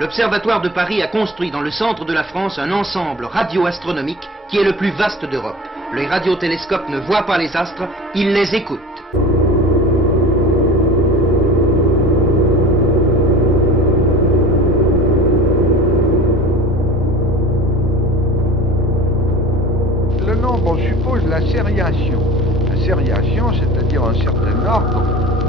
L'Observatoire de Paris a construit dans le centre de la France un ensemble radioastronomique qui est le plus vaste d'Europe. Les radiotélescopes ne voient pas les astres, ils les écoutent. Le nombre suppose la sériation. La sériation, c'est-à-dire un certain ordre,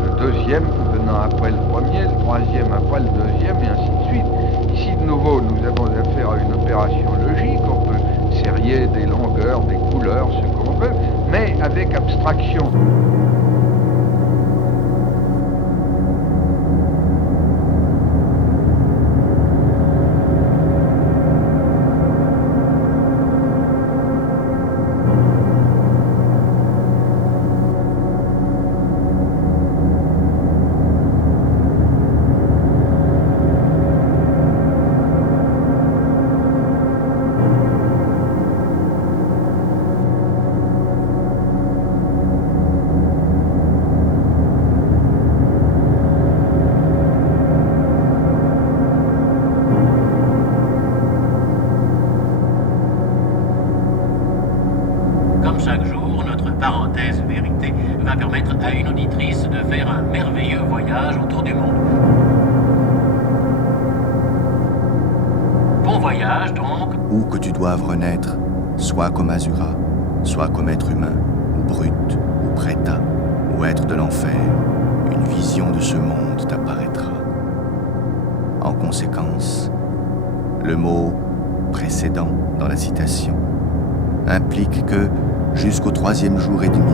le deuxième venant après le premier, le troisième après le deuxième, et ainsi de suite. Ici, de nouveau, nous avons affaire à une opération logique. On peut sérier des longueurs, des couleurs, ce qu'on veut, mais avec abstraction. Comme chaque jour, notre parenthèse vérité va permettre à une auditrice de faire un merveilleux voyage autour du monde. Bon voyage donc. Où que tu doives renaître, soit comme Azura, soit comme être humain, ou brute, ou préta, ou être de l'enfer, une vision de ce monde t'apparaîtra. En conséquence, le mot précédent dans la citation implique que, jusqu'au 3e jour et demi,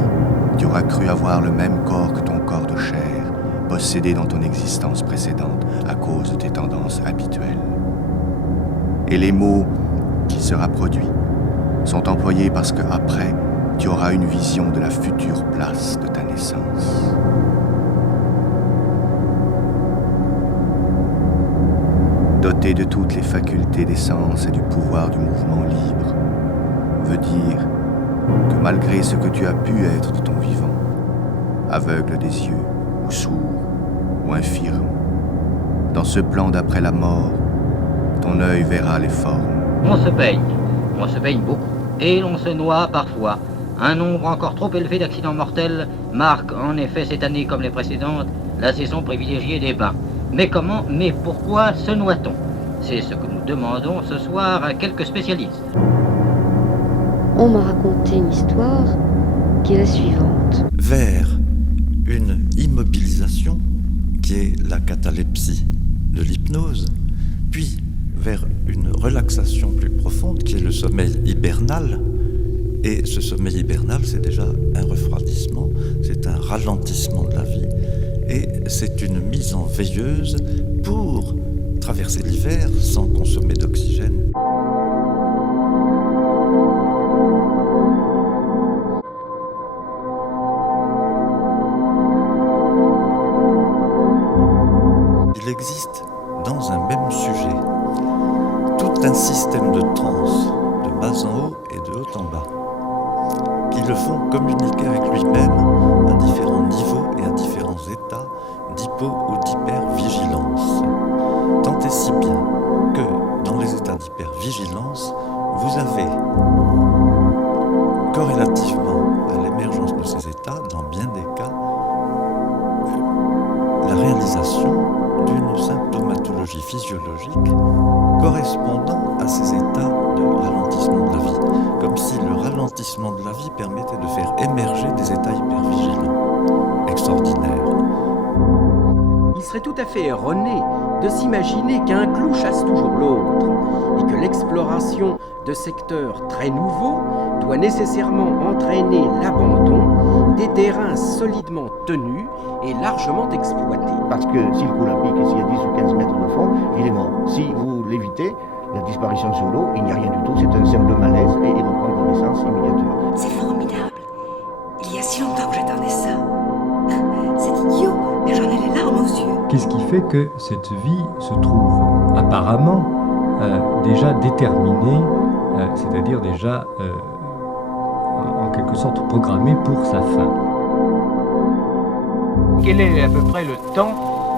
tu auras cru avoir le même corps que ton corps de chair, possédé dans ton existence précédente à cause de tes tendances habituelles. Et les mots « qui sera produit » sont employés parce que, après, tu auras une vision de la future place de ta naissance. Doté de toutes les facultés des sens et du pouvoir du mouvement libre, veut dire que malgré ce que tu as pu être de ton vivant, aveugle des yeux, ou sourd, ou infirme, dans ce plan d'après la mort, ton œil verra les formes. On se baigne beaucoup, et l'on se noie parfois. Un nombre encore trop élevé d'accidents mortels marque en effet cette année comme les précédentes la saison privilégiée des bains. Mais comment, mais pourquoi se noie-t-on? C'est ce que nous demandons ce soir à quelques spécialistes. On m'a raconté une histoire qui est la suivante. Vers une immobilisation, qui est la catalepsie de l'hypnose, puis vers une relaxation plus profonde, qui est le sommeil hibernal. Et ce sommeil hibernal, c'est déjà un refroidissement, c'est un ralentissement de la vie, et c'est une mise en veilleuse pour traverser l'hiver sans consommer d'oxygène. Il existe dans un même sujet tout un système de transe, de bas en haut et de haut en bas, qui le font communiquer avec lui-même à différents niveaux et à différents états d'hypo ou d'hypervigilance. Tant et si bien que dans les états d'hypervigilance, vous avez, corrélativement à l'émergence de ces états, dans bien des cas, la réalisation d'une symptomatologie physiologique correspondant à ces états de ralentissement de la vie, comme si le ralentissement de la vie permettait de faire émerger des états hypervigilants. Extraordinaire. Il serait tout à fait erroné de s'imaginer qu'un clou chasse toujours l'autre et que l'exploration de secteurs très nouveaux doit nécessairement entraîner l'abandon des terrains solidement tenus et largement exploités. Parce que si le coup la pique et s'il y a 10 ou 15 mètres de fond, il est mort. Si vous l'évitez, la disparition sous l'eau, il n'y a rien du tout, c'est un simple malaise et il reprend connaissance immédiatement. C'est formidable. Il y a si longtemps que j'attendais ça. C'est idiot, mais j'en ai les larmes aux yeux. Qu'est-ce qui fait que cette vie se trouve apparemment déjà déterminée, c'est-à-dire déjà en quelque sorte programmée pour sa fin? Quel est à peu près le temps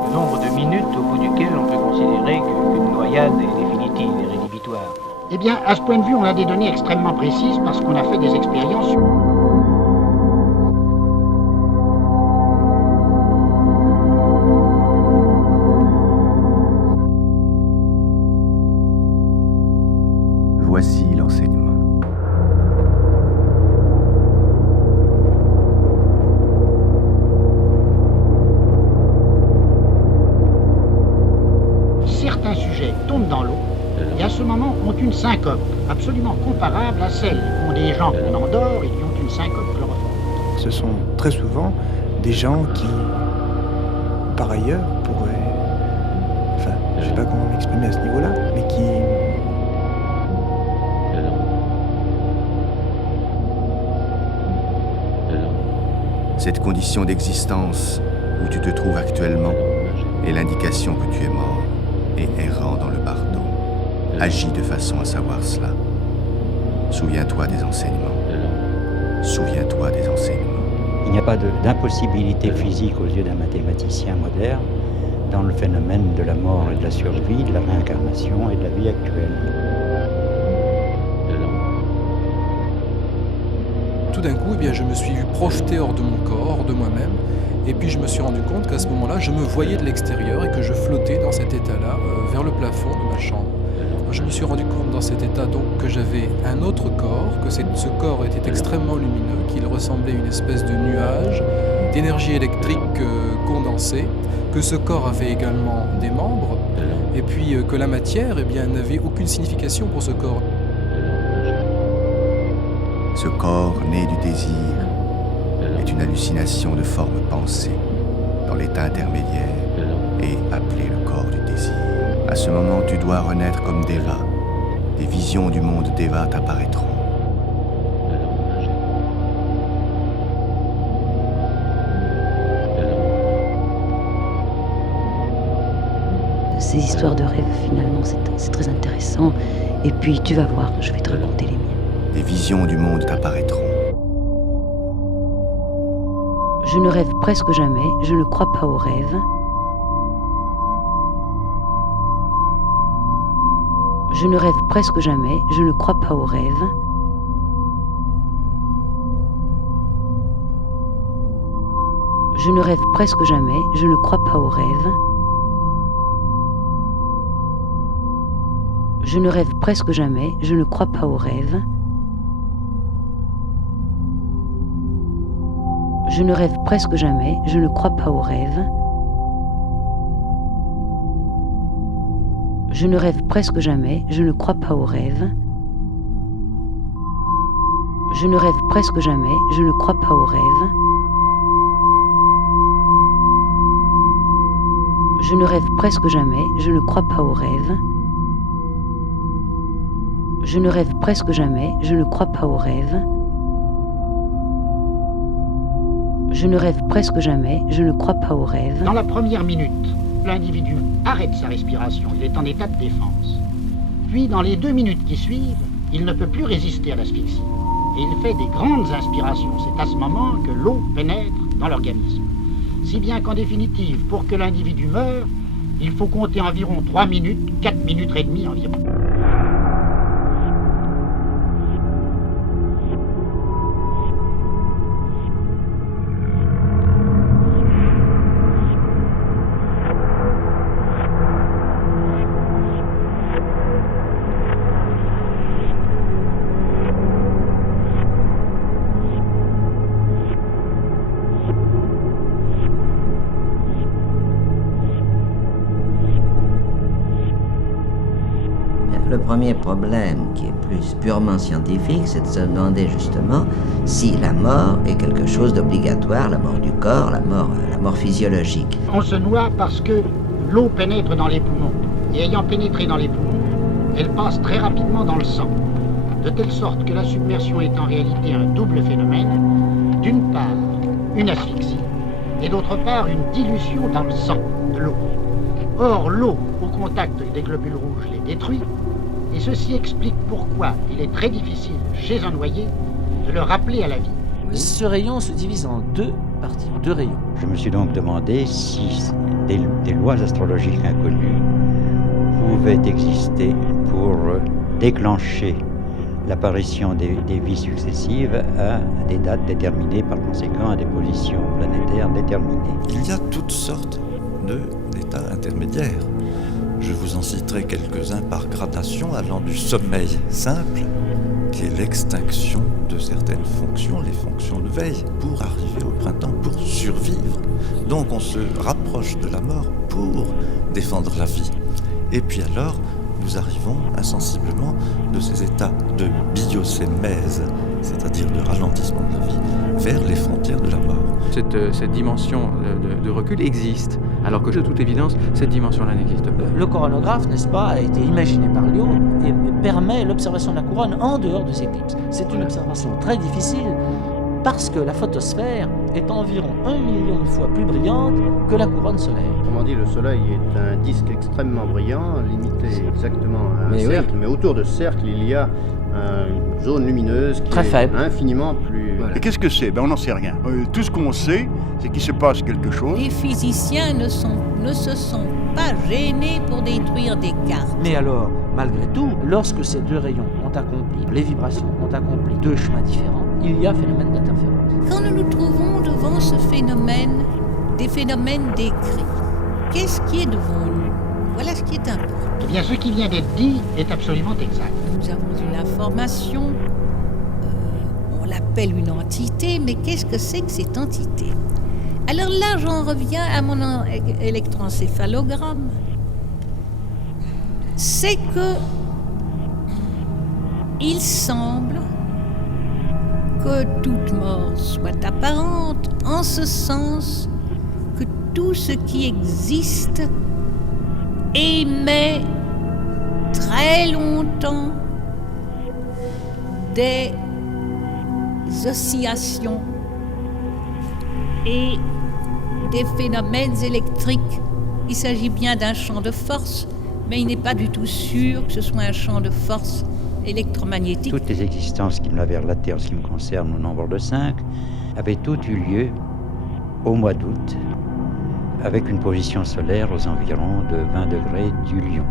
le nombre de minutes au bout duquel on peut considérer qu'une noyade est définitive et rédhibitoire. Eh bien, à ce point de vue, on a des données extrêmement précises parce qu'on a fait des expériences. Voici l'enseignement. Certains sujets tombent dans l'eau et à ce moment ont une syncope absolument comparable à celle qu'ont des gens qu'on endort et qui ont une syncope chloroforme. Ce sont très souvent des gens qui, par ailleurs, pourraient... Enfin, je ne sais pas comment m'exprimer à ce niveau-là, mais qui... Cette condition d'existence où tu te trouves actuellement est l'indication que tu es mort et errant dans le bardeau. Agis de façon à savoir cela. Souviens-toi des enseignements. Souviens-toi des enseignements. Il n'y a pas d'impossibilité physique aux yeux d'un mathématicien moderne dans le phénomène de la mort et de la survie, de la réincarnation et de la vie actuelle. Tout d'un coup, je me suis projeté hors de mon corps, hors de moi-même, et puis je me suis rendu compte qu'à ce moment-là, je me voyais de l'extérieur et que je flottais dans cet état-là, vers le plafond de ma chambre. Je me suis rendu compte dans cet état donc que j'avais un autre corps, que ce corps était extrêmement lumineux, qu'il ressemblait à une espèce de nuage d'énergie électrique condensée, que ce corps avait également des membres, et puis que la matière n'avait aucune signification pour ce corps. Ce corps né du désir est une hallucination de forme pensée dans l'état intermédiaire et appelé le corps du désir. À ce moment, tu dois renaître comme Deva. Des visions du monde Deva t'apparaîtront. Ces histoires de rêves, finalement, c'est très intéressant. Et puis, tu vas voir, je vais te raconter les miens. Des visions du monde t'apparaîtront. Je ne rêve presque jamais, je ne crois pas aux rêves. Je ne rêve presque jamais, je ne crois pas aux rêves. Je ne rêve presque jamais, je ne crois pas aux rêves. Je ne rêve presque jamais, je ne crois pas aux rêves. Je ne rêve presque jamais, je ne crois pas aux rêves. Je ne rêve presque jamais, je ne crois pas aux rêves. Je ne rêve presque jamais, je ne crois pas aux rêves. Je ne rêve presque jamais, je ne crois pas aux rêves. Je ne rêve presque jamais, je ne crois pas aux rêves. Je ne rêve presque jamais, je ne crois pas aux rêves. Dans la première minute, l'individu arrête sa respiration, il est en état de défense. Puis, dans les 2 minutes qui suivent, il ne peut plus résister à l'asphyxie. Et il fait des grandes inspirations. C'est à ce moment que l'eau pénètre dans l'organisme. Si bien qu'en définitive, pour que l'individu meure, il faut compter environ 3 minutes, 4 minutes et demie environ. Le premier problème, qui est plus purement scientifique, c'est de se demander justement si la mort est quelque chose d'obligatoire, la mort du corps, la mort physiologique. On se noie parce que l'eau pénètre dans les poumons. Et ayant pénétré dans les poumons, elle passe très rapidement dans le sang. De telle sorte que la submersion est en réalité un double phénomène. D'une part, une asphyxie, et d'autre part, une dilution dans le sang de l'eau. Or, l'eau, au contact des globules rouges, les détruit. Et ceci explique pourquoi il est très difficile, chez un noyé, de le rappeler à la vie. Ce rayon se divise en 2 partie en 2 rayons. Je me suis donc demandé si des lois astrologiques inconnues pouvaient exister pour déclencher l'apparition des vies successives à des dates déterminées, par conséquent à des positions planétaires déterminées. Il y a toutes sortes d'états intermédiaires. Je vous en citerai quelques-uns par gradation, allant du sommeil simple, qui est l'extinction de certaines fonctions, les fonctions de veille, pour arriver au printemps, pour survivre. Donc on se rapproche de la mort pour défendre la vie. Et puis alors, nous arrivons insensiblement de ces états de biosémèse, c'est-à-dire de ralentissement de la vie, vers les frontières de la mort. Cette dimension de recul existe, alors que de toute évidence, cette dimension-là n'existe pas. Le coronographe, n'est-ce pas, a été imaginé par Lyot et permet l'observation de la couronne en dehors des éclipses. C'est une observation très difficile parce que la photosphère est environ 1 million de fois plus brillante que la couronne solaire. Autrement dit, le Soleil est un disque extrêmement brillant, limité exactement à un cercle, mais autour de ce cercle, il y a une zone lumineuse qui est infiniment plus... Voilà. Et qu'est-ce que c'est? On n'en sait rien. Tout ce qu'on sait, c'est qu'il se passe quelque chose. Les physiciens ne se sont pas gênés pour détruire des cartes. Mais alors, malgré tout, lorsque ces 2 rayons ont accompli, les vibrations ont accompli 2 chemins différents, il y a phénomène d'interférence. Quand nous nous trouvons devant ce phénomène, des phénomènes décrits, qu'est-ce qui est devant nous? Voilà ce qui est important. Eh bien, ce qui vient d'être dit est absolument exact. Nous avons une information, on l'appelle une entité, mais qu'est-ce que c'est que cette entité? Alors là, j'en reviens à mon électroencéphalogramme. C'est que il semble que toute mort soit apparente, en ce sens que tout ce qui existe émet très longtemps des oscillations et des phénomènes électriques. Il s'agit bien d'un champ de force, mais il n'est pas du tout sûr que ce soit un champ de force électromagnétique. Toutes les existences qui me l'avaient relaté en ce qui me concerne au nombre de 5 avaient toutes eu lieu au mois d'août, avec une position solaire aux environs de 20 degrés du Lion.